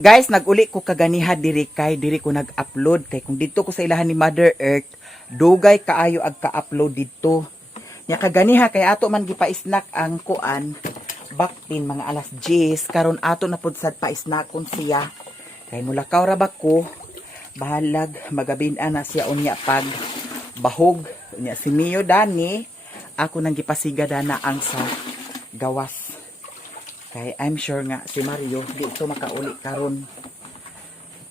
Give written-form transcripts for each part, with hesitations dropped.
Guys, nag-uli ko kaganiha diri ko nag-upload kay kung dito ko sa ilahan ni Mother Earth, dugay kaayo ag ka-upload dito. Nya kaganiha kay ato man gipa-snack ang kuan, baktin mga alas 10 karon ato na pud sad pa-snackon siya. Kay mulakaw ra ba ko, bahalag magabin-an na siya unya pag bahog. Unya si Mio Dani, ako nang gipasiga dana ang sa gawas. Kay I'm sure nga si Mario dito makauli karon.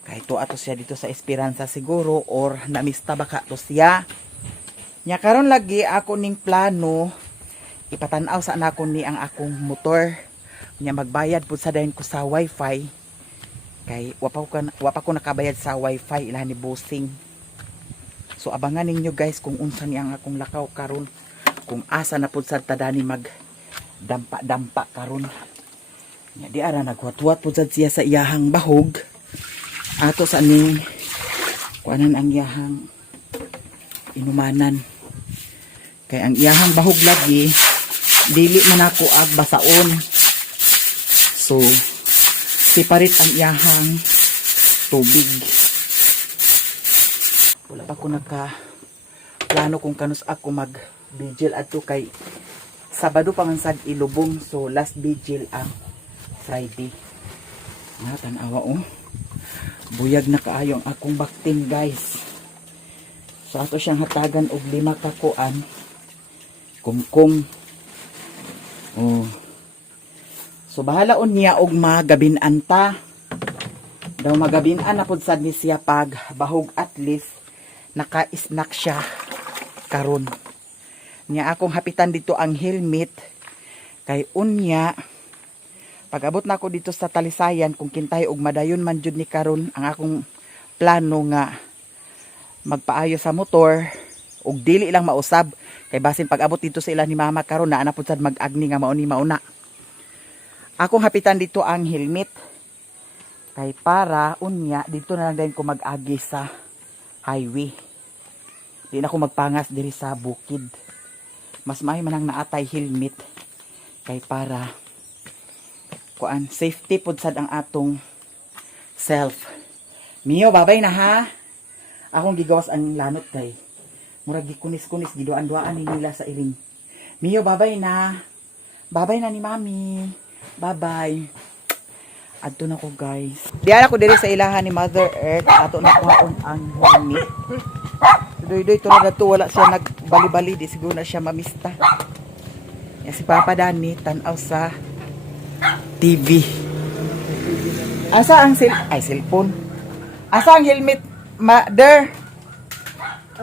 Kay to ato siya dito sa Esperanza siguro or namista baka to siya. Nya karon lagi ako ning plano ipatan-aw sa nako ni ang akong motor. Nya magbayad pud sa dayon ko sa wifi. Kay wapa ko nakabayad sa wifi ilahan ni Bossing. So abangan ninyo guys kung unsa ni ang akong lakaw karon. Kung asa na pud sa tadani mag dampa karon. Nya di ara nagwat-wat pud sad siya sa iyahang bahog. Ato sa ning kuanan ang iyahang inumanan. Kay ang iyahang bahog lagi dili man ako ag basaon. So separate ang iyahang tubig. Wala pa ko naka plano kung kanus ako mag vigil adto kay Sabado pa man sad ilubong, so last vigil ang Friday. Tanawa oh. Buyag na kaayo ang akong baktin guys. So ato siyang hatagan og 5 ka kuan. Kumkum. Oh. So bahalaon niya og magabin-an ta. Daw magabin-an na pud sad ni siya pag bahog at least naka-snack siya karon. Nya akong hapitan dito ang helmet kay unya pag abot na ako dito sa Talisayan kung kintay og madayon man jud ni karon ang akong plano nga magpaayo sa motor og dili lang mausab kay basin pag abot dito sa ila ni mama karon na pud sad mag-agni nga mauni mauna. Akong hapitan dito ang helmet kay para unya dito na lang din ko mag-agi sa highway. Di na ako magpangas diri sa bukid. Mas may manang naatay helmet kay para kuan safety pud sad ang atong self. Mio babay na ha. Akong gigawas ang lanot kay murag gikunis-kunis giduan-duaan ni nila sa iring. Mio babay na. Babay na ni mami. Bye-bye. Adto na ko guys. Diyan ako diri sa ilahan ni Mother Earth. Ato na kuhaon ang helmet. Doy-doy to na to wala siya nagbali-bali di siguro na siya mamista. Yan si Papa Dani tanaw sa TV. Asa ang cellphone? Asa ang helmet, Mother?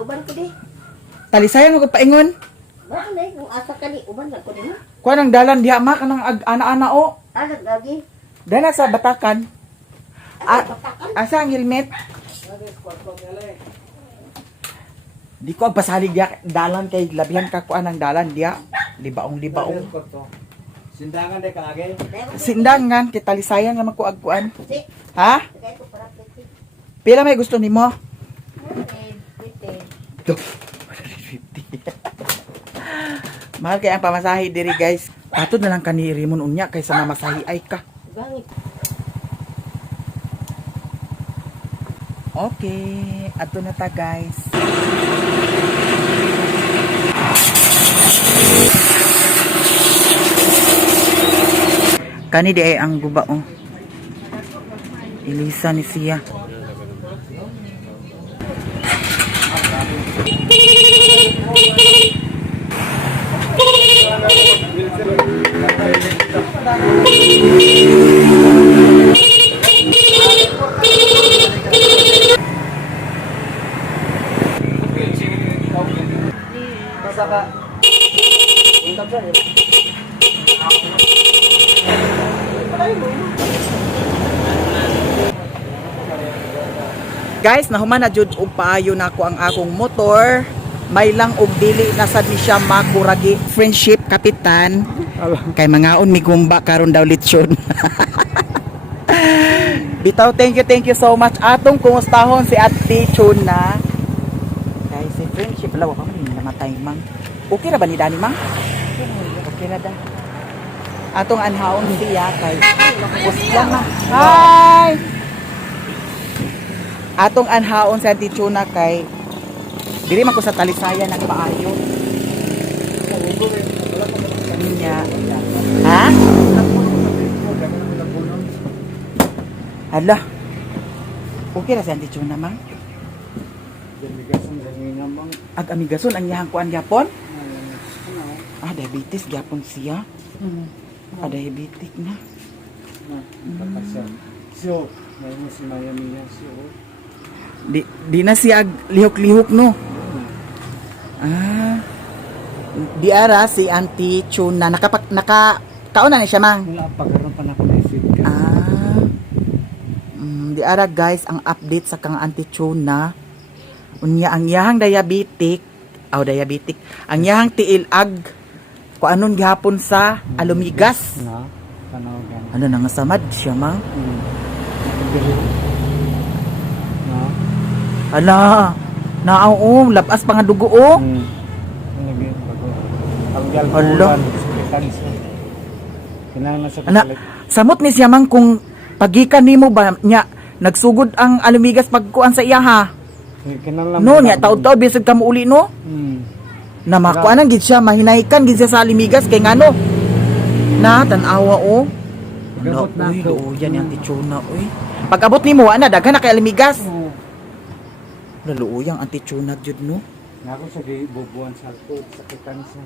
Uban ko di. Talisayan mo ko paingon. Ba na kung asa ka di uban lang ko di na. Kuan ang dalan diha ma kanang ana-ana o. Alag lagi. Dala sa Batakan. Asa ang helmet? Di ko ang pasalig diya dalan kay labihan ka kuan ang dalan diya. Libaong. Sindangan de kaagay. Sindangan kay Talisayan nga magkuag kuan. Ha? Kaya ko para piti. Pila may gusto nimo? Piti. 150. Mahal kay ang pamasahe diri guys. Atod na lang kani Rimon unya kaysa mamasahi ay ka. Bangit. Okay, ato na ta guys. Kani di ay ang guba oh. Ilisa ni siya. Guys, nahuman na jud og paayo nako ang akong motor. May lang og dili na sad ni siya makuragi. Friendship kapitan. Kay mangaon mi gumba karon daw litsyon. Bitaw, thank you so much. Atong kumustahon si Ate Chuna. Kay si friendship lawa pa man namatay mang. Okay ra ba ni Dani mang? Okay na da. Atong anhaon siya kay Hi! Atong anhaon sa Tichuna kay diri man ko sa Talisayan nagpaayo. Kanya. Ha? Hala. Okay ra sa Tichuna mang. Ag amigason ang iyang kuan gyapon? Diabetes gyapon siya. Diabetic na. So, may mo si Miami yan siya. Di na siya lihok-lihok no. Di ara si Auntie Chuna kauna na siya mang. Wala pagkaroon pa na ako na-isip ka. Di ara guys ang update sa kang Auntie Chuna. Unya ang iyahang diabetic, ang iyahang tiil ag kuanon gihapon sa alumigas. Na, tanaw gan. Ano na nga samad siya mang? Na. Ala, naaw labas pa nga dugo oh. Lagi bago. Ang gal Hala. Kinahanglan sa Ana, palit. samot ni siya mang kung pagikan nimo ba nya nagsugod ang alumigas pagkuan sa iya ha. Kinahanglan. No nya taud-taud bisag ka mo uli no. Na makuanan gid siya mahinaykan gid siya sa alumigas kay ngano. Na tan-awa oh. Gabot na Uy, ako. yan yung Tichuna uy. Pag abot nimo ana daghan na kay alumigas. Laluoy ang Tichuna jud no. Nako sa gibubuan sa alcohol, sakitan siya.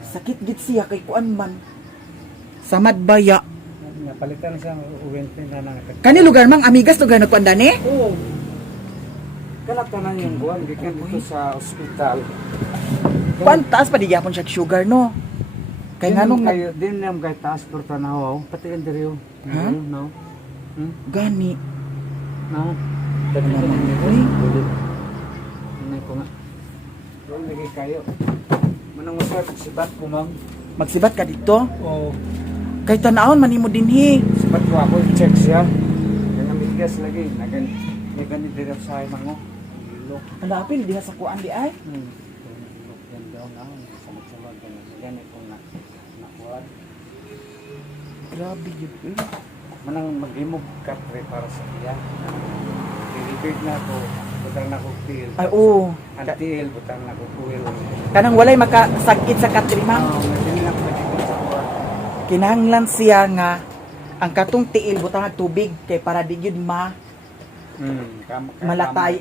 Sakit gid siya kay kuan man. Samad baya. Napalitan siya ng uwente na nangatak. Kani lugar mang amigas lugar nagkuan dani? Oo. Kalaktanan yung buwan, gikan dito sa ospital. Kuan taas pa di gyapon siya sugar no. Kay nganong kayo, din niyam kay taas por tanaw, pati ang diriyo. Ha? No? gani. No? Ano naman uy. Nanay ko nga. Huwag lagi kayo. Manang masarap sibat ko, ma'am. Magsibat ka dito. Oo. Kay tanawon man imo dinhi. Sibat ko ako, check siya. Kaya migas lagi. Nagan ni dirap sa mango. Ilok. Ala apil diha sa kuan di ay. Yan daw na. Samot-samot. Ganit ko na. Nakuha. Grabe yun. Uy. Manang mag-imog katre para sa iya. Delivered na ako. Butang na ko pil. Ay oo. Until butang na ko kuil. Kanang walay makasakit sa katrimang. Hindi na ko magiging sa kuha. Kinahanglan siya nga ang katong tiil butang og tubig kay para di gyud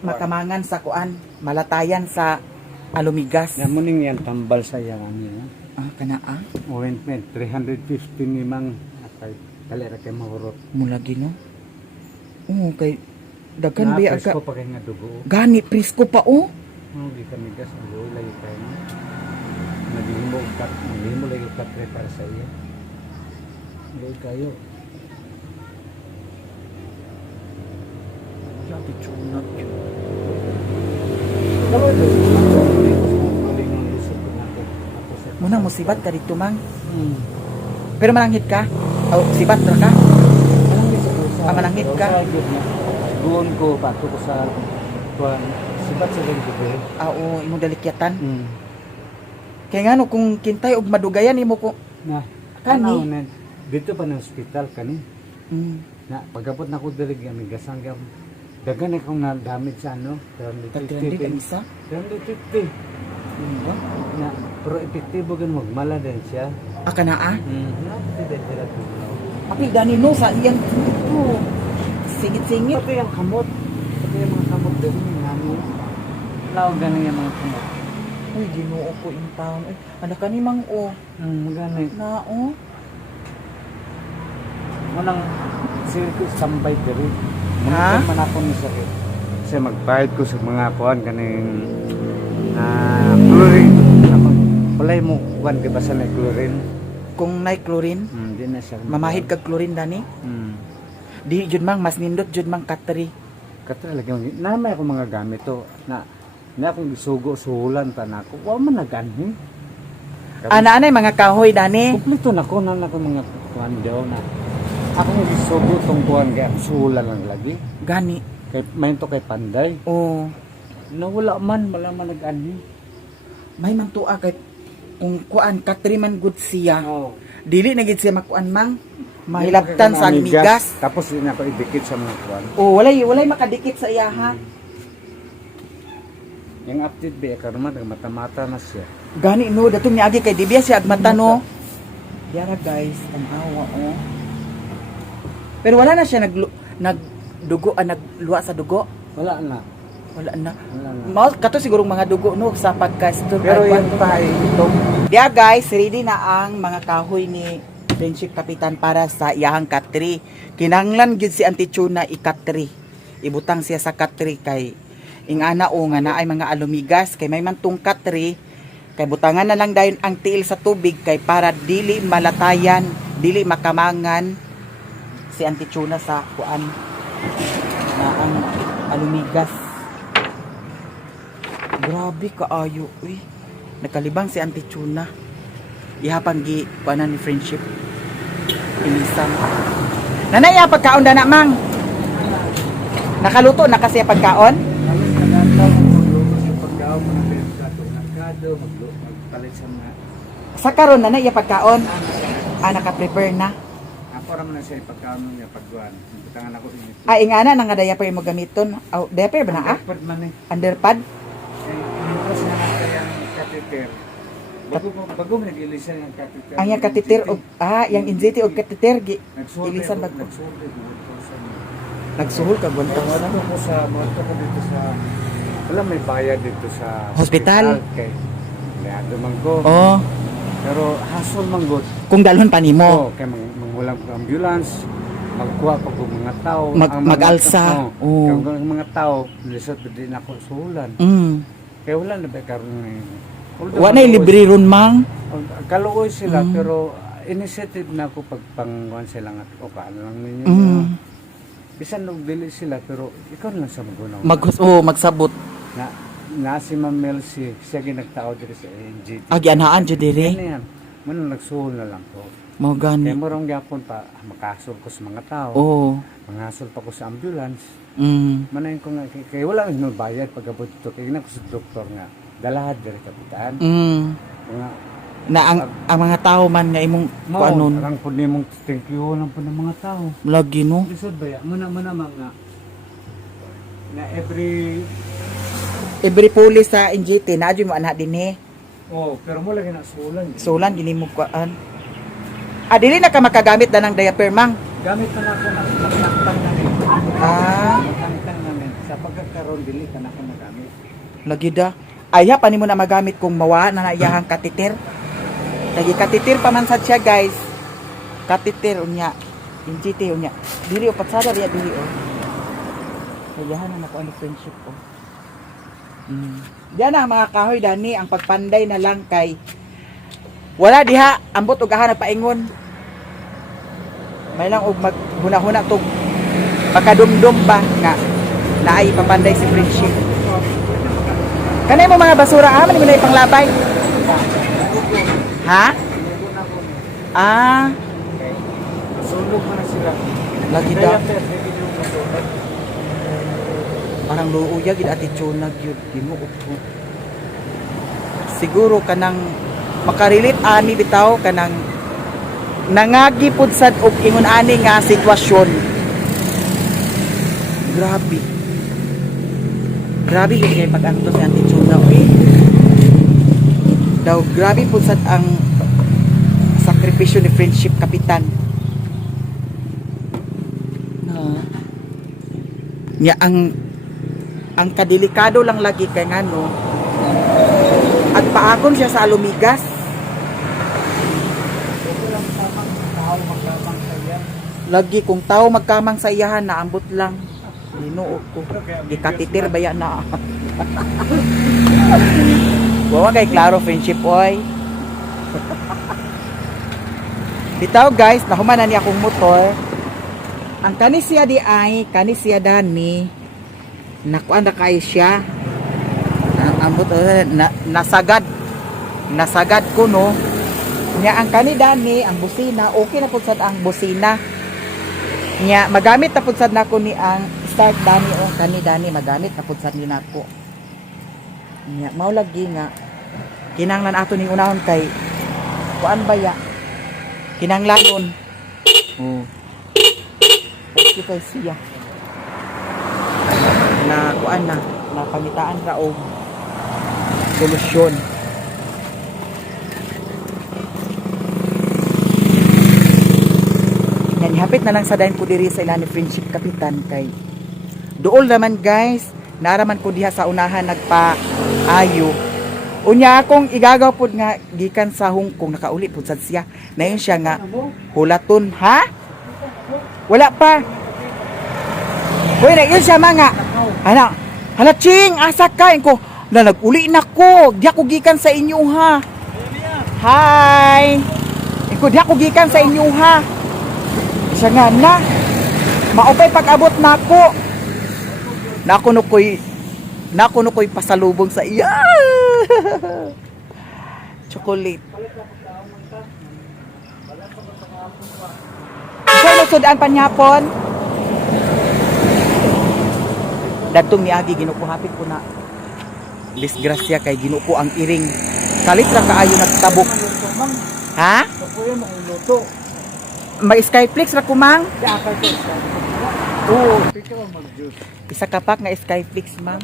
makamangan sa kuan, malatayan sa alumigas. Namuning yan tambal sa yang ano. Kana Ointment 350 ni mang atay kalera kay mahurot. mulagi no. Oo kay daghan biya Presko aga. pa kay nga dugo. Gani presko pa oh. Di kami gas ang luoy lagi kay mo. Naghimo lagi katre para sa iya. Luoy kayo. Grabe chunat yun. Munang musibat ka dito mang. Pero mananghit ka? O sibat ra ka? Mananghit ka? Doon ko pato ko sa kuan sibat sa ganito ko. Oo, imong dalikyatan. Kaya nga no, kung kintay og madugayan imo ko. Na Kani? na dito pa ng ospital kani. Na pagabot na ko diri kami gasang gam. Dagan akong na damage sa ano. Tagtrendi ka isa? 350. Na pero epektibo gan magmala din siya. Kana Pati Apil gani no sa iyang singit-singit. ang kamot. Pati yung mga kamot din. Laog ganing yung mga kamot. Uy, Ginoo ko in town. Ay, ano ka ni mang o? Magani. Na o? Munang circus tambay diri. Ha? Man ako ni sakit. Kasi magbayad ko sa mga kuan kaning chlorine. Palay mo kuan di ba sa chlorine? Kung nay chlorine, Di na siya. mamahid kag chlorine dani. Di jud mang mas nindot jud mang katri. Katra lagi namay ako mga gamit to na akong isugo suhulan ta nako. Wa man naganhi. Ana anay mga kahoy dani. Kompleto na ko na ako mga kuan daw na. Akong isugo tong kuan kaya suhulan lang lagi. Gani. Kay main to kay panday. O Nawala man naganhi. may man tuwa kay kung kuan katri man good siya. Oh. Dili na gid siya makuan mang Mahilabtan sa migas. Tapos yun ako idikit sa mga kuwan. Oh, walay makadikit sa iya ha. Yung update ba, karon man mata-mata na siya. Gani no, datong niagi kay Dibia siya agmata no. Yara guys, ang awa oh. Pero wala na siya nagdugo nagluwa sa dugo. Wala na. Wala na. Wala na. Mao kato siguro mga dugo no sa pagka-store. Pero yun pa itong Diya guys, ready na ang mga kahoy ni Friendship Kapitan para sa iyahang katri. Kinanglan gyud si Auntie Chuna ikatri. Ibutang siya sa katri kay ingana o nga na ay mga alumigas kay may mantong katri kay butangan na lang dayon ang tiil sa tubig kay para dili malatayan, dili makamangan si Auntie Chuna sa kuan na ang alumigas. Grabe kaayo uy. Nakalibang si Auntie Chuna. Ihapang gi kuanan ni Friendship. Ilisan. Nanay ya pagkaon dana mang. Nakaluto na kasi pagkaon. Sa karon nanay ya pagkaon. Naka-prepare na. Ako ra man siya pagkaon niya pagkuan. Butangan ako ini. Ingana na nga diaper mo gamiton. Diaper ba na Pag man eh. Underpad? Tapos na yung catheter. Bago mo nag-ilisan yung catheter. Ang yang katiter og yang injiti og katiter gi ilisan bag. Nagsuhol ka Monto ko sa dito sa wala may bayad dito sa Hospital? Kay Leandro Manggo. Oh, Pero hasol manggod. kung dalhon pa nimo. Kay mangulang ko ambulance, magkuha pa ko mga tao. Mag-alsa. Kaya ang mga tao, lisod din ako suhulan. Kaya wala na ba karon ngayon. Wala libre ron mang. Kaluoy sila pero initiative na ako pagpangwan sila nga o kaano lang ninyo. Bisan og dili sila pero ikaw lang sa magunaw. Magsabot. Na si Ma'am Melcy, siya ginagtao diri sa NGT. Gianhaan jud dire. Yan. Muna nagsuhol na lang ko. Mo Kaya gani. mo rong gyapon pa makasol ko sa mga tao. Oo. Mangasol pa ko sa ambulance. Manayin ko nga kay wala nang bayad pagabot dito kay na ko sa doktor nga. Dalahad diri kapitan. Nga Na ang mga tao man nga imong kuanon Ang po nimong thank you lang po ng mga tao. lagi no. Lisod ba ya? Muna mga na Every police sa NGT na mo ana dinhi. pero mo lagi na sulan. Sulan gini mo kuan. Dili na ka makagamit na ng diaper mang. Gamit ka na ako na nakaktan na rin. Nakaktan na rin. Sa pagkakaroon dili ka na ako magamit. Lagi da. Aya pa nimo na magamit kung mawa na iyahang katiter. Lagi katiter pa man sad siya guys. Katiter unya. NGT unya. Dili o patsada diya dili o. Ayahan na nako ang friendship ko. Diyan ang mga kahoy dani ang pagpanday na lang kay wala diha ambot og aha paingon. May lang og maghuna-huna tog makadumdum ba nga naay papanday si friendship. Kanay mo mga basura aman mo na ipanglabay. Ha? Sulog mo na sila. Lagi da. Parang luuya gid ati Chuna gyud ginuot ko. Siguro kanang makarelate ani bitaw kanang nangagi pud sad og ingon ani nga sitwasyon. Grabe. Grabe yung kay pag-antos ni Auntie Chuna oy. Daw grabe pud sad ang sakripisyo ni Friendship Kapitan. Nya ang kadelikado lang lagi kay ngano at paakon siya sa alumigas. Lagi kung tao magkamang sa iyahan naambot lang. Linuot ko. Ikatitir baya na. Wawa kay klaro friendship oy. Bitaw guys, nahuman na niya akong motor. Ang kani siya di ay, kani siya dani. Nakuan na kayo siya. Ambot nasagad. Nasagad ko no. Nya ang kani dani, ang busina, okay na pud sad ang busina. Nya magamit na pud sad nako ni ang start dani o kani dani magamit na pud sad ni nako. Nya mao lagi nga kinanglan ato ning unahon kay kuan baya. Kinanglanon Oh. Okay kay siya. Na kuan na napangitaan ra og solusyon. Yan, hapit na lang sa dayon ko diri sa ilan ni Friendship Kapitan kay duol naman guys, naraman ko diha sa unahan nagpa-ayo. Unya akong igagaw pud nga gikan sa Hong Kong nakauli pud sad siya. Nayon siya nga hulaton, ha? Wala pa. Hoy, na yun siya mga. Ana, hala ching, asa ka ko. Na nag-uli na ko. Di ako gikan sa inyo ha. Hi. Iko di ako gikan sa inyo ha. Siya nga na. Maupay pag-abot na ako. Nakuno ko'y pasalubong sa iya. Chocolate. Sir, nagsudan pa niyapon. Datong niagi ginukuhapit ko na disgrasya kay ginuko ang iring. Kalitra kaayo nagtabok. Ha? May Skyflix ra kumang? Oo. Isa ka pak nga Skyflix mang.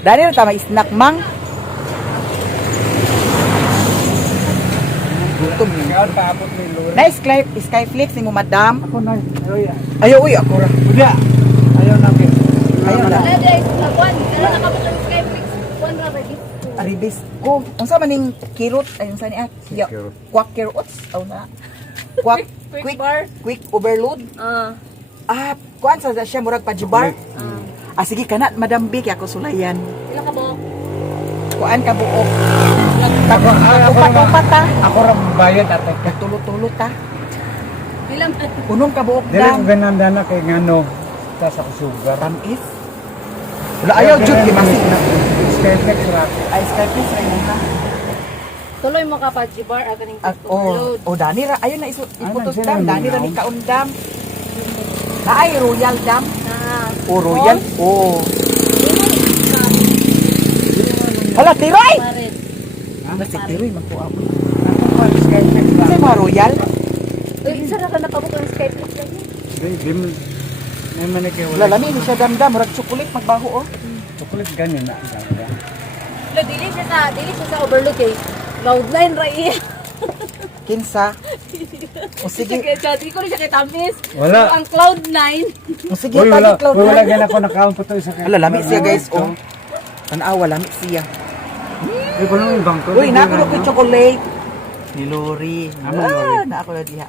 Dali ra ta may snack mang. Gutom ni. Na Skyflix ni mo madam. Ako na. Ayo uy ako ra. Uda. Ayaw na ke. Ayaw na. Dede, nagwan. Dala nakabot ng Skyflix. One rubber. Aribis ko. Unsa man ning kirot ayun sa niya? Kirot. Quack kirots aw na. Quack quick bar, quick overload. Kuan sa siya murag pajibar. Sige kana Madam B kay ako sulayan. Ilang ka bo? Kuan ka buok. Upat ta. Ako ra bayad ate. Tulot-tulot ta. Ilang Unong ka buok Dili ko dam. gananda na kay ngano. Tas ako sugar. Tamis. Wala ayaw jud kay masig na. Skyflex ra. Ay Skyflix ra mo ha. tuloy mo ka pa Jibar aganing Oh, dani ra ayun na iputos Ano, dam, sila dani ra minaw? ni kaundam. Na ay Royal Dam. na Oh, Royal. Oh. Hala, tiroy. Pares. Basta tiroy man ko ako. Ako Skyflex ra. Kasi mga Royal. Uy, isa na ka nakabot ng Skyflix lagi. Di mo may manike Wala lami ni siya damdam, murag chocolate magbaho oh. Chocolate ganyan na. Lo dili siya sa overlook eh. Cloud9 ra iya. Kinsa. O sige, Di ko rin siya kay Tamis. Wala. So, ang Cloud9. o sige, Uy, tagi wala. cloud. Uy, wala ganyan ako nakaon po to isa kay. Ala, lami siya guys oh. Tanawa, lami siya. Uy, wala yung bangko. Uy, nakulo ko chocolate. Ni Lori. Amang Lori. Naako na diha.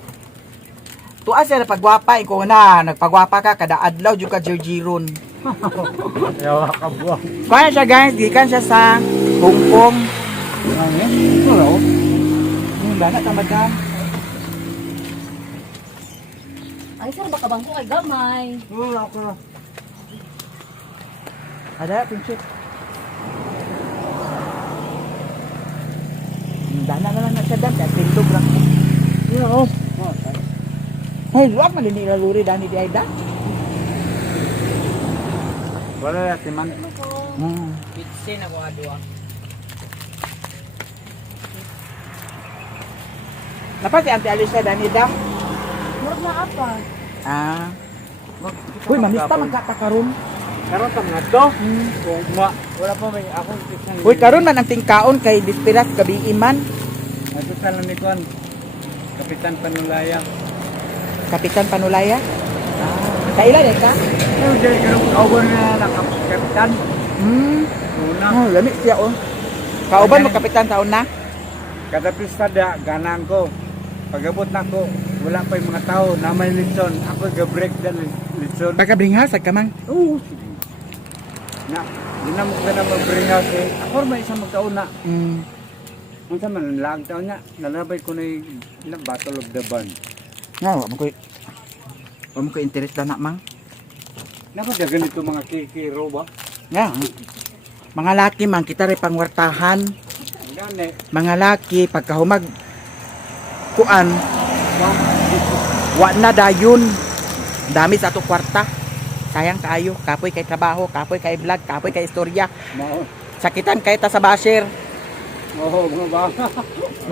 Tuwa siya na pagwapa, ikaw na, nagpagwapa ka, kada adlaw, yung ka Jerjiron. Yawa ka buwan. Kaya siya guys, gikan siya sa Hong Kong. Wala oh. Yung lana ka madam. Ay, saan ba kabangko kay gamay? Wala ako na. Ada, pinchit. Yung lana na lang na siya dam, kaya tindog lang. Wala oh. Hey, luwag malini na luri, dani di Aida. Wala natin man. Pitsin ako adwa. Dapat si Auntie Alicia dani dam. Murag na apa? Ah. Uy, mamista magkatakaroon. Karon ta mga to. Wala pa may ako tiksan. Uy, karon man ang tingkaon kay Dispiras gabi iman. Ito sa lang ni Kwan. Kapitan Panulaya. Kapitan Panulaya. Kailan eh ka? Ano dyan, ganun over na kapitan. Una. Oh, lamig siya oh. Kauban mo kapitan taon na? Kada pista da, ganang ko. Pagabot na ko, wala pa yung mga tao na may litson. Ako ga-break dan litson. Pagkabringhas ka mang. Oo, sige. Na, di na mo ka na mag-bring out eh. Ako may isang magtaon na. Ang sama, lang taon niya. Nalabay ko na yung Battle of the Band. Nga, wala mo ko interest na mang. Naku, da ganito mga kikiro ba? Nga, mga laki man, kita rin pangwartahan. Ang gani. Mga laki, pagkahumag, kuan, wa na dayon. Dami sa ato kwarta. Sayang kaayo, kapoy kay trabaho, kapoy kay vlog, kapoy kay istorya. Mao. Sakitan kay ta sa basher. Oo, mga baka.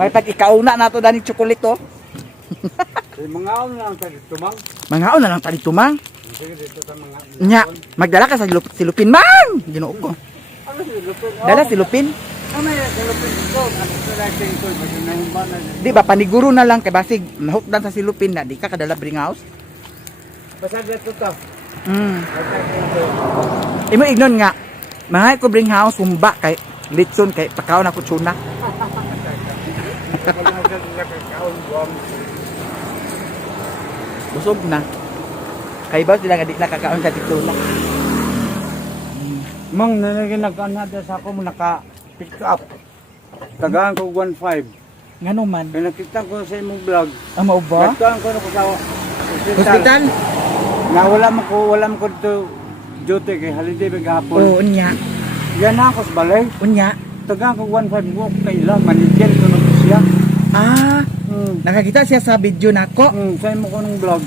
May pag-ikauna na to dani chocolate to. Mga ano lang tayo dito, mang. Manghaon na lang tali tumang. Sige, dito sa mga... Nya, magdala ka sa silupin man. Ginoo ko. Ano si Lupin? Dala silupin. Ano yung Lupin dito? Ano sa lighting ko? Ba't yun na yung ba na... Di ba paniguro na lang kay basig mahukdan sa silupin na di ka kadala bring house. Basta dito to. Basta dito. Imo ignon nga. Mahal ko bring house humba kay litson kay pakaon ako tuna. Wala na sa kakaon buwang. Busog na. Kay ba sila nga di nakakaon sa tuna. Mang, nanaginag-anada sa ako mo naka-pick up. Tagaan ko 1.5. Ngano man? Kaya nakita ko sa imong vlog. Amo ba? Nagtuan ko na ko sa Hospital? Na wala mo ko dito duty kay holiday maghapon. Oo, unya. Yan na ako sa balay. Unya. Tagaan ko 1.5 mo kay ila. Manager ko na ko siya. Ah, nakakita siya sa video nako. Sa imo ko ng vlog.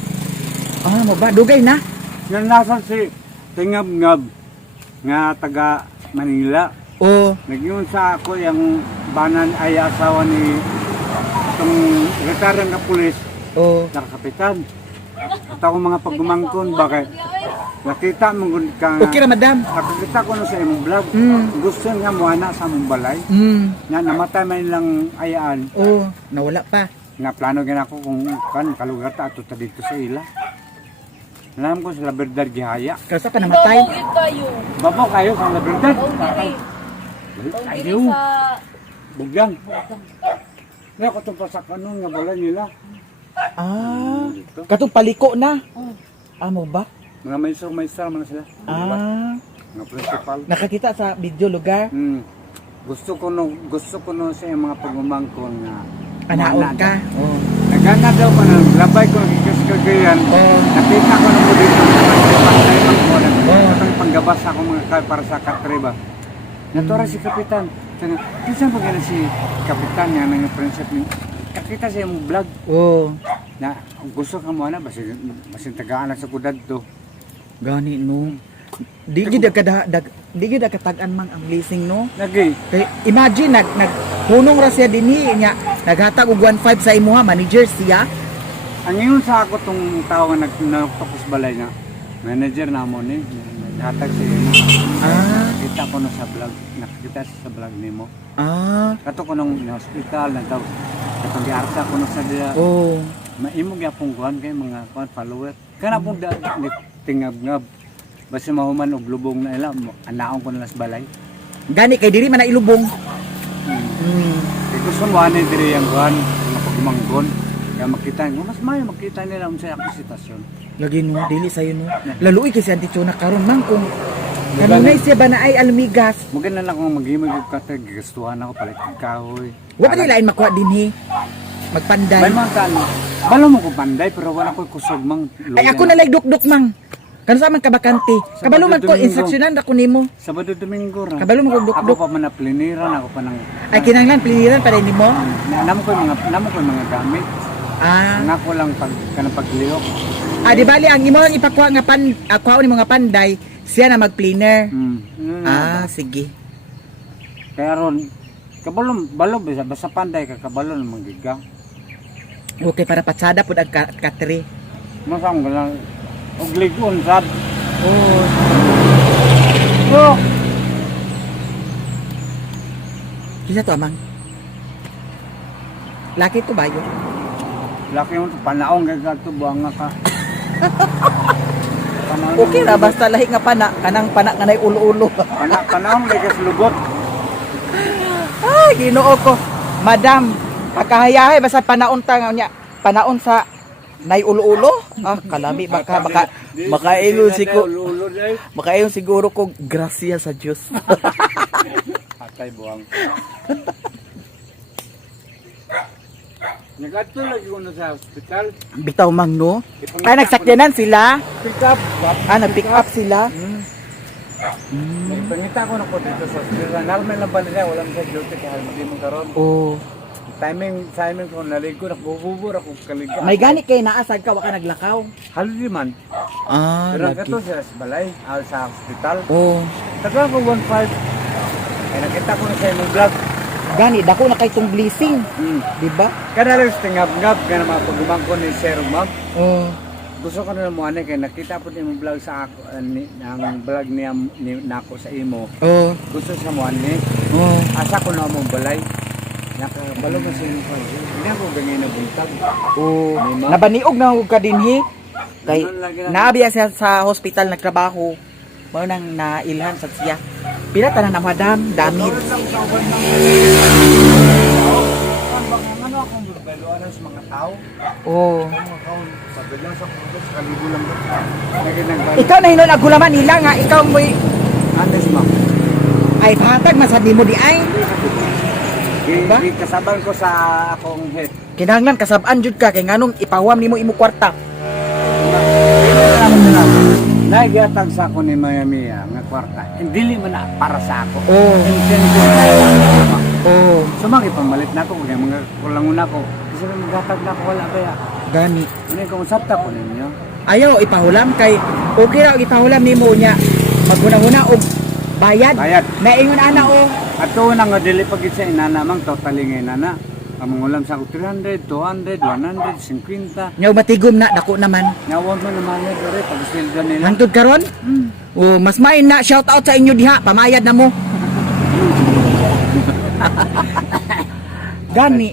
Ah, mo ba? Dugay na. Yan nasa si Tingab-ngab nga taga Manila. Oo. Nagyun sa ako yung banan ay asawa ni itong retired na pulis Oo. na kapitan. At ako mga pagumangkon, bakit? Nakita mo ka nga. Okay ra madam. Nakakita ko na sa imong vlog. Gusto nga mo ana sa mong balay. Na namatay man lang ayaan. Oo, nawala pa. Nga plano gina ako kung kalugar ta ato ta dito sa ila. Alam ko sa Labrador gihaya. Kasi pa namatay. Babawin kayo. Babaw kayo sa Labrador. Diri. Ayaw. Sa... Bugyang. Kaya ko itong pasakanon nga balay nila. Ah, katong paliko na. Amo ba? Mga maestro man sila. Ah, Mga principal. nakakita sa video lugar. Gusto ko no sa mga pagumangkon nga Anaon ka. Oo. nagana daw pa na labay ko kagayan. Nakita ko na mo dito pantay man ko na. Katong panggabas ako mga para sa katreba. Natura si kapitan. Kinsa ba gana si kapitan nga nang prinsip ni kakita sa imong vlog Oo. na gusto ka mo na basin tagaan sa kudad to. Gani no. Di gid katagan man ang blessing no. Lagi. Kay imagine hunong ra siya dinhi nya naghatag og 1.5 sa imuha manager siya. Ang ingon sa ako tong tao nga nagtapos balay na manager na mo ni hatag sa iyo. Nakita ko na sa vlog, nakita sa vlog nimo. Kato ko nung hospital na daw. Katong giarta ko na sa dia. Oh. Maimo gyapon kuan kay mga kuan follower. Kana pong tingab-ngab. Basta mahuman og lubong na ila, anaon ko na sa balay. Gani kay diri man na ilubong. Kaya gusto mo anay diri ang kuan, mga pagmanggon. Kaya makita nyo, mas mayo makita nila kung sa akong sitasyon. Lagi no, dili sayo no. Laluoy kasi Auntie Chona karon man kung kanunay siya ba na ay almigas. Maganda lang kung maghimag yung katag, gastuhan ako palit ng kahoy. Wa pa lain makuha dinhi. Magpanday. May mga tano, balo mo ko panday, pero wala ko kusog mang luya. Ay ako na lay dukduk mang. Kano sa man kabakante. Kabalo man ko Domingo. instruksyonan ako nimo. Sabado Domingo ra. Kabalo mo ko Ako dukduk. pa man na pliniran, ako pa nang... Ay kinahanglan pliniran para nimo. Namo ko yung mga gamit. Nako lang kanang paglihok. Di bali ang imo lang ipakuha nga kuha ni mga panday, siya na mag-cleaner. Sige. Kaya ron, balo basta panday ka kabalo ng mga gigang. Okay para patsada pud ang katri. Masam ka lang. Og ligon sad. Oh. So, Kisa to amang. Laki to ba yun? laki mo panaong kay to buang nga ka. Panaong Okay ra basta lahi nga kanang pana nga nay ulo-ulo. Panaong kay kaslugot. Ay, Ginoo ko. Madam, pagkahayahay basta panaon ta nga nya. Panaon sa nay ulo-ulo. Kalami baka makailon siguro ko grasya sa Dios. Atay buang. Nagato lagi ko na sa hospital. Bitaw mang no. Ay nagsakyanan sila. Pick up. Nag-pick up sila. Pangita ko na ko dito sa hospital. Normal lang pala niya. Walang sa duty kaya hindi mo karoon. Oh. Timing ko naligo na bububur ako kaligo. May gani kay naasad ka wa ka naglakaw. Halo man. Pero kato sa balay, sa hospital. Oh. Taga ko 1.5. Ay nakita ko na sa imong vlog. Gani dako na kay tong blessing, di ba? Kada lang tingap-ngap ka na mapagumang ko ni Sir Ma'am. Oh. Gusto ko na mo kay nakita po ni mo vlog sa ako ang vlog niya ni nako sa imo. Oh. Gusto sa mo ani. Oh. Asa ko na mo balay. Nakabalo mo sa inyo. Hindi ako ganyan na buntag. Oh. Ni ma'am. Nabaniog na ug ka dinhi. Kay Ganun lagi na- naabiya siya sa hospital nagtrabaho. Mao nang nailhan sa siya. Pila tanan na madam, damage. Ano akong beluan sa mga tao? Oh. Mga kaon sa belang sa product sa kalibo lang ba? Naging Ikaw na hinon agulaman nila nga ikaw mo'y Ates Ma'am. ay pahatag masad mo di ay. Ba? Kasabang ko sa akong head. Kinahanglan kasab-an jud ka kay nganong ipawam nimo imo kwarta. Nagiatag sa ako ni Miami nga kwarta. Hindi man na para sa ako. Oh. Oh. Sumagi pamalit na ako kaya mga kulangon ako. Kasi maghatag na ako wala kaya. Gani. Ano yung kausapta ko ninyo? Ayaw ipahulam kay okay ra og ipahulam nimo nya. Maguna-una og bayad. Bayad. Maingon ana o. At to na nga dili pagit sa inana mang totally nga inana. Ang ulam sa ako 300, 200, 100, 50. Nya matigom na dako naman. Nawon mo naman yun dere pag sweldo nila. Hangtod karon? Oh, mas main na shout out sa inyo diha, pamayad na mo. Gani.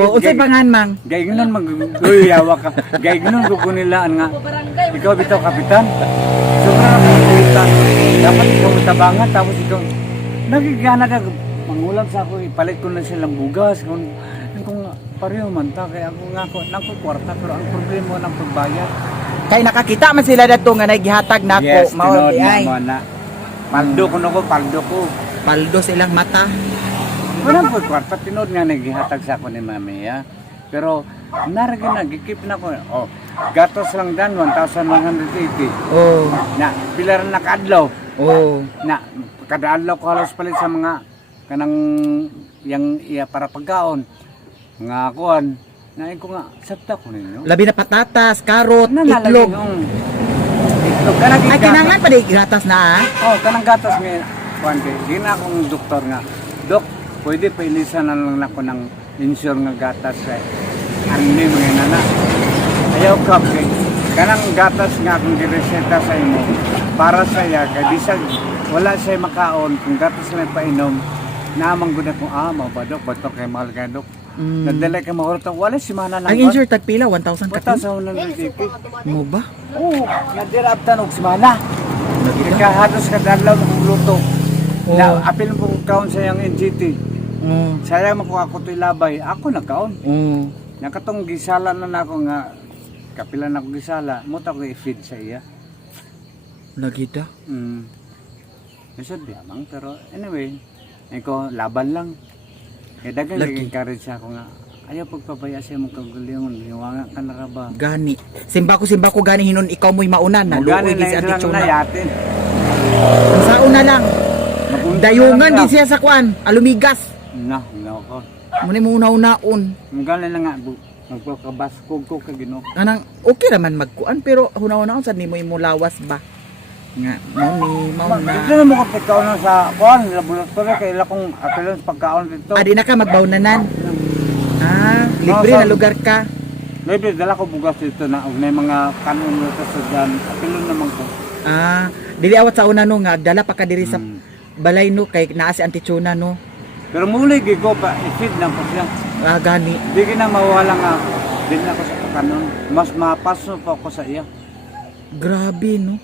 Oh, unsay pangan mang? Gay ganoon mag-uyawa ka. Gay ganoon ko nila nga. Barangay. Ikaw bitaw kapitan. Sobrang kapitan. Dapat ikaw matabangan tapos ikaw nagigana ka mangulam sa ako ipalit ko na silang bugas kung pareho man ta kay ako nga ko nako kwarta pero ang problema ng pagbayad. Kay nakakita man sila dadto nga naghihatag nako Yes, mao tinod di ay. na mo na. Paldo ko nako, paldo ko. Paldo silang mata. Wala po kwarta tinod nga naghihatag sa ako ni Mami ya. Pero naragin na gikip na ko. Oh, gatos lang dan 1,180. Oh. Na pila ra nakadlaw. Oh. Na kada adlaw ko halos palit sa mga kanang yang iya para pagkaon. Mga kuan. Nain ko nga sabta ko ninyo. Labi na patatas, karot, Nanalagay itlog. yung itlog. Kanang Ay kinahanglan pa di gatas na ah. Oh, kanang gatas nga kuan kay di na akong doktor nga. Dok, pwede pa ilisan na lang ako ng insure nga gatas kay ani mga nana. Ayaw ka kay kanang gatas nga akong gireseta sa imo para sa iya kay bisag wala siya makaon kung gatas na painom namang gud ko mao ba dok bato kay mahal kay dok. Nadala kay mahurot wala si mana lang. Ang injured tagpila 1,000 ka. sa unang nagtiki. Mo ba? Oo, nadiraptan og semana. Nagkahatos ka dadlaw ng luto. Oo. Na apil mo kaon sa yang NGT. Oh. Sayang mo ako to'y labay, ako nagkaon. Oh. Nakatong gisala na nako nga kapilan ako gisala, mo ta ko i-feed sa iya. Nagida. Isod di amang pero anyway, ko laban lang. Kaya dagang Lagi. nag-encourage ako nga ayaw pagpabaya sa mong kagulingon, liwangan ka na ra ba? Gani. Simba ko gani hinon ikaw mo'y mauna na. Luoy di si Ate na Chona. yatin. Ang sauna lang. Dayungan din siya sa kuan. Alumigas. Na ko. Muna mo una-unaon. Magaling na nga, magpakabaskog ko ka Ginoo. Anang okay naman magkuan pero una-unaon sa nimo imo lawas ba? Nga mau na. Ito na mo ka pagkaon na sa kuan, laboratory kay ila kong apelon sa pagkaon dito. Adi na ka magbawnanan. Ah, libre na lugar ka. Maybe dala ko bugas dito na og may mga kanon dito sa dyan. Apelon naman ko. Ah, dili awat sa una no nga dala pa ka diri sa balay no kay naa si Ate Chona no. Pero muli gigo pa i-feed na ko siya. Ah, gani. Di na mawala nga din ako sa kanon. Mas mapaso pa ako sa iya. Grabe no.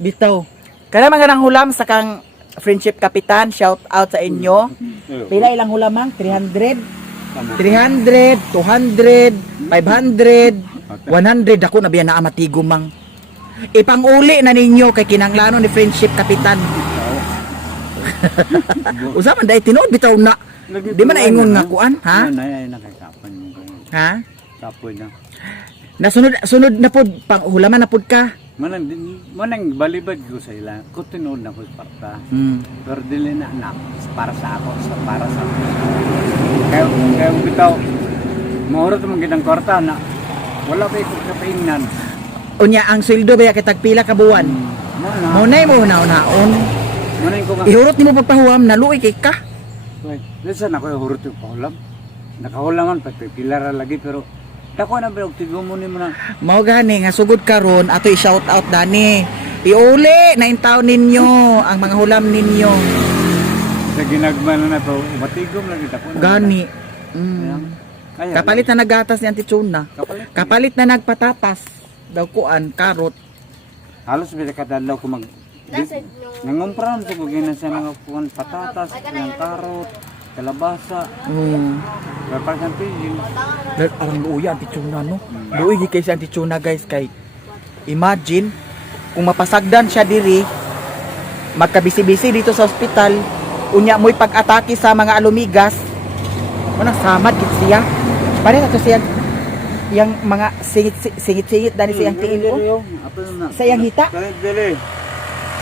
Bitaw. Kana mga nang hulam sa kang friendship kapitan, shout out sa inyo. Pila ilang hulamang? 300? 300, 200, 500, 100 ako na biya naa matigo mang. Ipanguli na ninyo kay kinanglano ni friendship kapitan. Usa man dai tinuod bitaw na. Di man ingon nga kuan, ha? Ay nakakapan mo. Ha? Tapoy na. Nasunod na pod pang hulaman na pod ka. Manang balibad ko sa ila. Ko tinuod na ko parta. Pero dili na anak para sa ako, para sa ako. Kaya bitaw mahurot man gid ang kwarta na wala pa ko kapaingnan. Unya ang sweldo ba kitag pila ka buwan? Mo nay mo naon. Manang ko nga Ihurot nimo pagpahuam naluoy kay ka. Wait, listen ako yung hurot yung pahulam. Nakahulaman pa pilara lagi pero dako na ba tigo mo ni mo na. Mao gani nga sugod karon ato i-shout out dani. Iuli na intaw ninyo ang mga hulam ninyo. Sa ginagman na to, matigom lagi dako na. Gani. Kaya. Kapalit na nagatas ni Auntie Chuna. Kapalit na nagpatatas. Daw kuan karot. Halos bila kadalaw ko mag nangumpran sa gugina sa mga kuan patatas, ng karot, kalabasa, kapag pigil. Arang luya Auntie Chuna no. Luoy kay si Auntie Chuna guys kay imagine kung mapasagdan siya diri magkabisi-bisi dito sa ospital unya mo'y pag-atake sa mga alumigas wala samad gid siya pare na to siya yang mga singit-singit dani siyang tiin ko sa iyang hita Dili.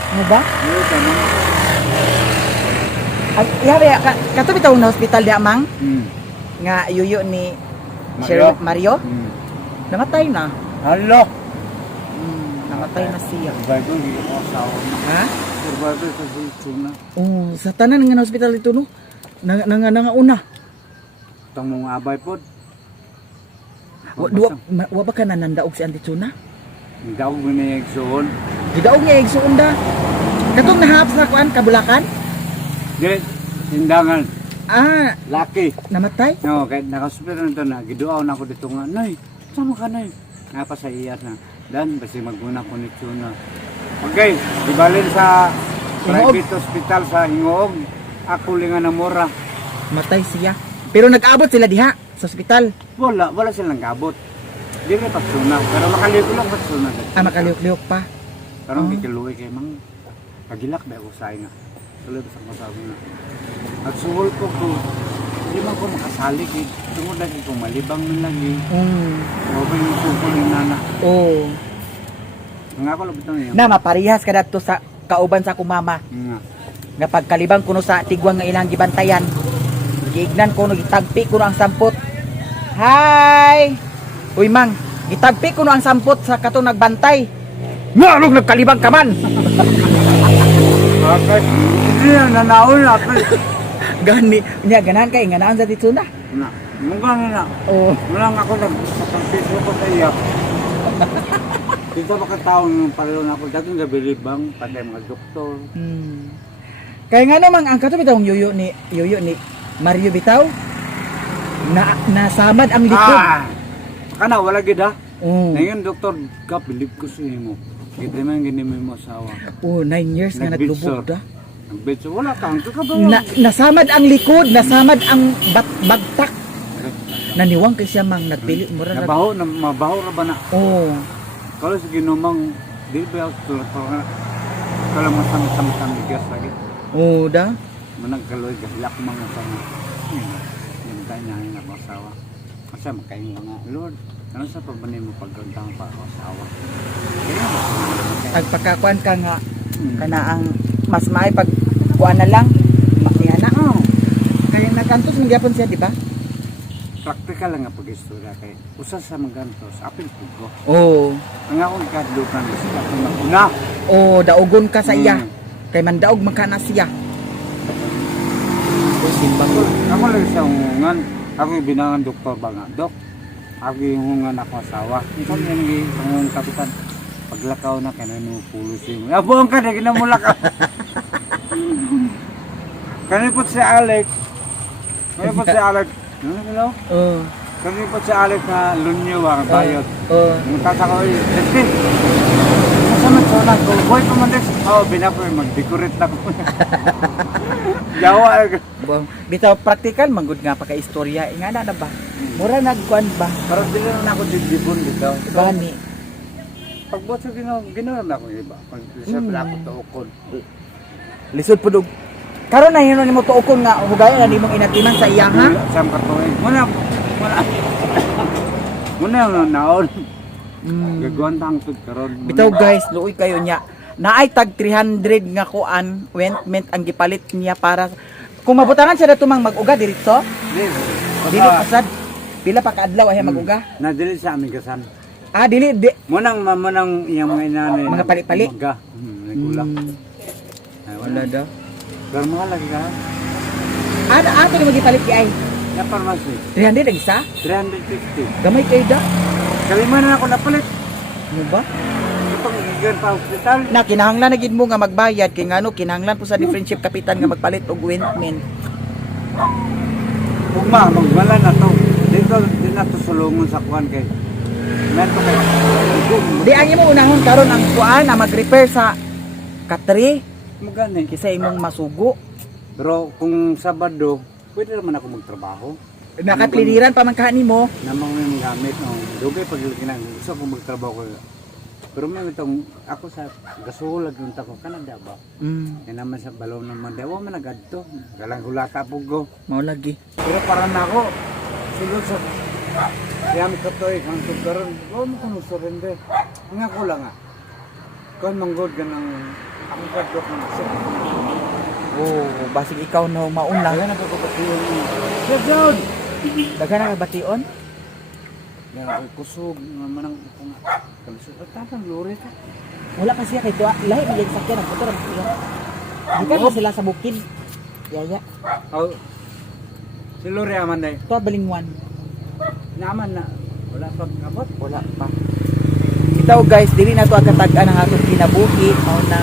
ano ba Dili tama. yabe kato bitaw na hospital di amang Hmm. nga yuyo ni Mario? Sir Mario Hmm. namatay na Hello. namatay na siya Survivor di ako asawa na. ha Survivor sa Chuna. oh sa tanan nga hospital dito no una Itong mga abay po. wa ba ka nanandaog si Auntie Chuna Hindi ako ginayagsoon. gidaog niya igsuon da katong nahap sa kuan kabulakan Dili. Tindangan. Lucky. Namatay? No, kahit nakasuspira na ito na, giduaw na ako dito nga, Nay, sama ka Nay. Nga pa sa iyat na, Dan, basi magmuna ko nito na. Okay, ibalin sa private hospital sa Hingoog. Ako linga na mura. Matay siya. Pero nag-abot sila diha sa ospital. Wala silang gabot. Di may pagsuna, pero makaliw ko lang pagsuna. Makaliw-liw pa. Pero kikiluwi kay mang kagilak ba ako sa ina. Tuloy sa masabi na. At suhol ko, hindi man ko makasalig eh. Tungod lagi ko malibang man lagi. Opo yung sukol ni nana. Oo. Nga ako labot na yan. Na maparihas ka dato sa kauban sa kumama. Nga. Nga pagkalibang kuno sa tigwang nga ilang gibantayan. Giignan kuno gitagpi kuno ang sampot. Hi. Uy mang, gitagpi kuno ang sampot sa katong nagbantay. Ngalog nagkalibang ka man. Okay. Hindi na nanaon na. Gani, niya ganahan kay nganahan sa dito na. Na. Mungga na. Oo. Mulang ako nagpapagpiso ko sa iya. Dito makataon yung palalo na ako. Dagang gabilibang patay mga doktor. Kaya nga namang ang kato bitawong yuyo ni Mario bitaw nasamad ang likod. Kana wala gid ha. Ngayon Ngayon doktor, kabilib ko sa imo. Kita man gini mo asawa. 9 years nga naglubog da. Nagbetso wala kang kakabaw. Nasamad ang likod, nasamad ang bagtak. Naniwang kay siya mang nagpili mura ra. Mabaho ra ba na? Oo. Kalau sa ginumang di ba tulad kalau masam-sam bigas lagi. Oo da. Manang kaloy gahlak mga sama. Yung tayo na ako asawa. Kasi makain mga Lord. Ano sa pagbanay mo pagkantang pa ako asawa? Pagpakakuan ka nga kana ang mas maay pag kuan na lang. Makya na. Kaya nagantos mo gyapon siya, di ba? Praktikal lang nga pag-istorya kay usa sa magantos apil pugo. Oo. Ang akong ikadlukan is katong maguna. Oo, daugon ka sa iya. Kay mandaog man ka na siya. Ako lang sa hungan. Ako yung binangan doktor ba nga? Dok, ako yung hungan ako asawa. Ito yung hungan kapitan. Paglakaw na kaya nupulos yung abuang ka na ginamula ka. Kanipot si Alex. Kanipot si Alex. Hello? Oo. Kanipot si Alex na lunyo ang bayot. Oo. Ang tasa ko yun. Desti. Masaman sa ulang ko. Boy pa man Desti. Oo, binapoy. Mag-decorate na ko. Jawa. Bitaw praktikal manggod nga pagka-istorya. Nga na ba? Mura nagkuan ba? Para dili na ako dibon dito. Gani. Pagbuot sa ginawa na ako iba. Pag-isip na ako tuukon. Lisod pud og karon na hinon nimo tuokon nga hugayan na nimong inatiman sa iyang ha. Sam katuig. Muna. Muna ang naon. Gagawin tangtod karon. Bitaw guys, luoy kayo niya. Naay tag 300 nga kuan ointment ang gipalit niya para kung mabutangan siya dato mang mag-uga diretso. Dili pasad. Pila pa ka adlaw ay mag-uga. Nadili sa aming kasan. Dili di. Munang iyang mga inanay. Mga pali-pali. Nagulak. Wala daw. Pero mga lagi ka. Ato ni magipalit kay ay. Na pharmacy. 300 ang isa? 350. Gamay kayo da. Kalima na ako napalit. Ano ba? Ipang gigan pa hospital. Na kinahanglan na gid mo nga magbayad kay ngano kinahanglan po sa friendship kapitan nga magpalit og ointment. Ugma, magwala na to. Dito, di na to sulungon sa kuhan kay. Meron to kay. Di ang imo unahon karon ang kuan na mag-repair sa katri Magani. kisa imong masugo. Pero kung Sabado, pwede naman ako magtrabaho. Nakapliniran pa man kaani mo. Namang may gamit. No. Dugay pag ginang gusto ko magtrabaho ko. Pero may itong, ako sa gasulag yung tako, Canada ba? Yan naman sa balaw naman. Dawa man nagadto. Galang hulata po go. Mao lagi. Pero para na ako, sulod sa yami ko to eh, kang tugaron. Oo mo kung surrender. Nga ko lang ah. Kung manggod ka ng ako kadok ng sick. Oh, basig ikaw no mauna. Kaya nagkakapatiyon mo. Sir John! Dagan na bation. Yan ako kusog. Manang ako nga. Kalisod. Ba't tatang lori ka? Wala pa siya kay tuwa. Lahi na yung sakyan ang motor ang sila. Gikan na sila sa bukid. Yaya. Oh, si lori aman day. Tuwa balingwan. Naman na. Wala pang abot. Wala pa. Itaw guys, dili na to ang katag-an ang atong kinabuhi. Mao na.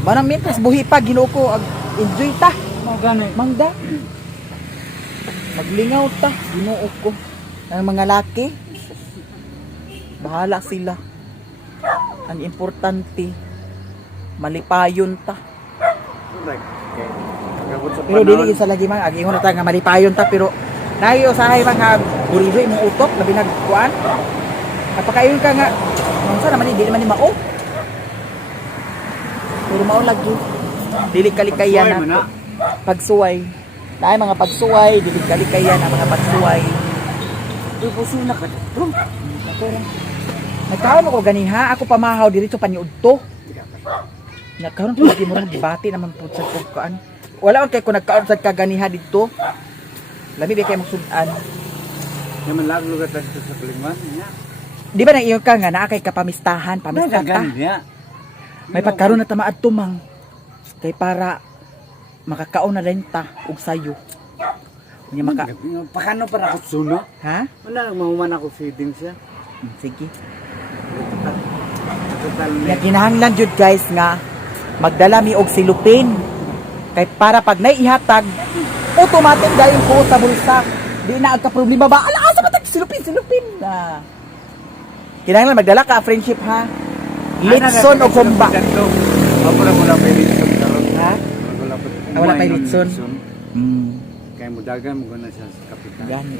Manang mintas buhi pa Ginoo ko ag enjoy ta. Mga gano'n. Mangda. Maglingaw ta Ginoo ko. Ang mga laki. Bahala sila. Ang importante malipayon ta. Like, okay. Pagabot sa Pero dili sa lagi man agi na ta nga malipayon ta pero nayo usahay mga burido imong utok labi nagkuan. Kapakayon ka nga unsa naman di naman ni mao. Pero mao lagi. Dili kalikayan Pagsuway mo na. Pagsuway. Naay mga pagsuway, dili kalikayan ang mga pagsuway. Uy, puso na ka. Bro. Nagkaon ako ganiha, ako pamahaw diri sa paniudto. Nagkaon ko lagi mo ron gibati naman pud sa pagkaan. Wala man kay ko nagkaon sa kaganiha didto. Lami di kay magsudan. Naman laglo ka tayo sa Kalingwan. Di ba nang iyo ka nga naa kay kapamistahan, pamista ta. Dagan niya. May pagkaroon na tamaad tumang kay para makakaon na rin ta og sayo. Nya maka Pakano para ako suno? ha? Wala lang mahuman ako feeding siya. Sige. Total Ya kinahanglan jud guys nga magdala mi og silupin. Kay para pag naihatag automatic dayon ko sa bulsa. Di na agka problema ba? Ala asa ba tag silupin na. Kinahanglan magdala ka friendship ha. Litson o kumba. Wala mo lang may litson karon. Ha? Wala pa yung litson. Kaya mo dagan mo na siya sa kapitan. Gani.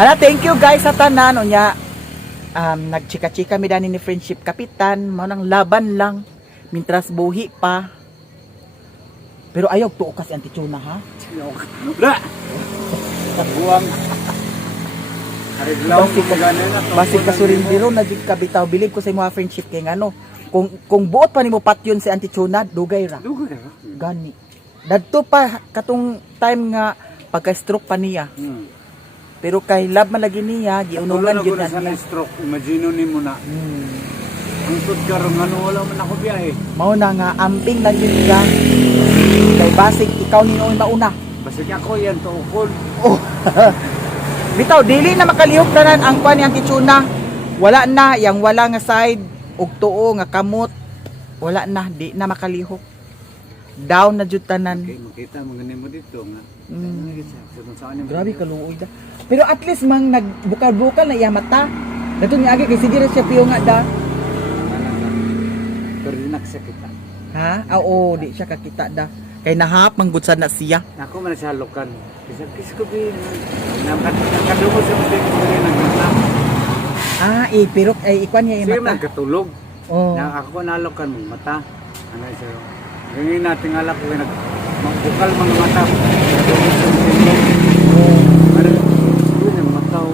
Hala, thank you guys sa tanan unya. Nagchika-chika mi dani ni friendship kapitan, mao nang laban lang mintras buhi pa. Pero ayaw tuo kasi ang titsuna ha. Wala! Buwang. Basig ka surindiro na jud kabitaw bilib ko sa imong friendship kay ngano. Kung buot pa nimo patyon si Antitsuna, dugay ra. Dugay ra. Gani. Dadto pa katong time nga pagka-stroke pa niya. Pero kay love man lagi niya, giunungan Jud jud na sa niya. stroke. Imagine ni mo na. Ang tud karon ano wala man ako biyahe. Mao na nga amping lang yun ka. Kay basig ikaw ni noon mauna. Basig ako yan to ukol. Oh. Bitaw dili na makalihok tanan ang kwan ni Antitsuna. Wala na yang wala nga side ug tuo nga kamot. Wala na di na makalihok. Down na jud tanan. Okay, makita mo ganin mo dito nga. Grabe kaluoy da. Pero at least mang nagbukal-bukal na iya mata. Dato ni agi kay sige ra siya piyo nga da. Pero di nakasakita. Ha? Oo, di siya kakita da. Kay nahap manggud sad na siya. Ako man sa lokan. Kis ko bi nakadungos sa mga ko rin nagkata. Pero ikwan niya Sige yung man mata. katulog. Oh. Na ako nalokan mong mata. Ano siya? Ganyan natin alak ko nag magbukal mga mata. Kadungos sa mga Ano? Uy, ang mataw.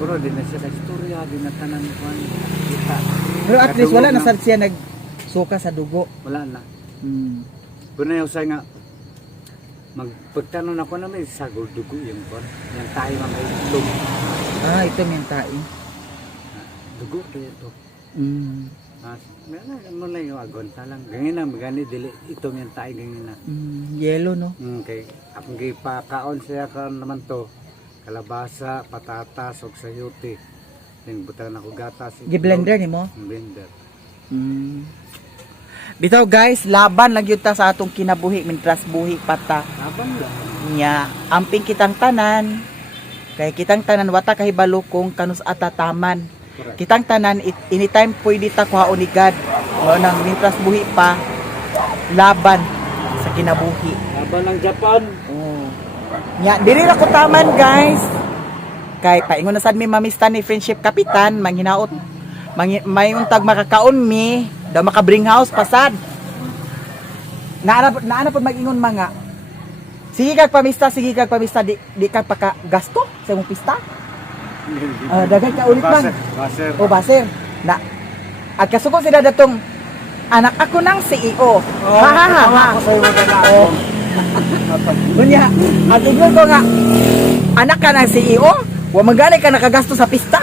Pero di na siya na istorya, di na tanan ko kita. Pero at least wala na sad siya nagsuka sa dugo. Wala na. Pero na yung say nga, magpagtanong ako na may sagol dugo yung kon. Yung tayo mga itlog. Ito may tae. Dugo kaya ito. Mo lang yung agonta lang. Ganyan na, magani dili itong yung tayo ganyan na. Yellow, no? Kay akong gipakaon siya karon naman to. Kalabasa, patatas, ug sayote. Then butang ako gatas. Gi-blender ni mo? Blender. Bitaw guys, laban lang yun ta sa atong kinabuhi, mintras buhi pata. Laban lang. Nya, amping kitang tanan. Kay kitang tanan wata kahibalo kung kanus atataman. Correct. Kitang tanan anytime pwede ta kuhaon ni God. O nang mintras buhi pa laban sa kinabuhi. Laban ng Japan. Oh. Nya, diri ra ko taman guys. Kay paingon na sad mi mamista ni friendship kapitan, manghinaot. May untag makakaon mi, daw makabring house pasad. Naana pod mag-ingon mga. Sige kag pamista, di ka gasto sa imong pista. Dagay ka ulit man. Baser. O baser. Na at kasuko sila datong anak ako ng CEO. Ha ha ha. Ako sa iyo na Oh. Kunya, at ignon ko nga anak ka ng CEO, wa magali ka nakagasto sa pista.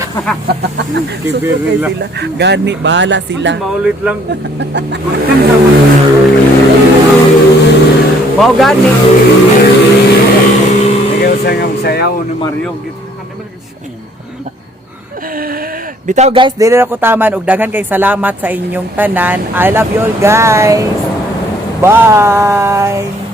Kibir Suko kay nila. sila. Gani, bahala sila. Maulit lang. Content sa Mao gani. Ikaw sa nga sayaw ni Mario. Bitaw guys, dili ra ko taman ug daghan kay salamat sa inyong tanan. I love you all guys. Bye.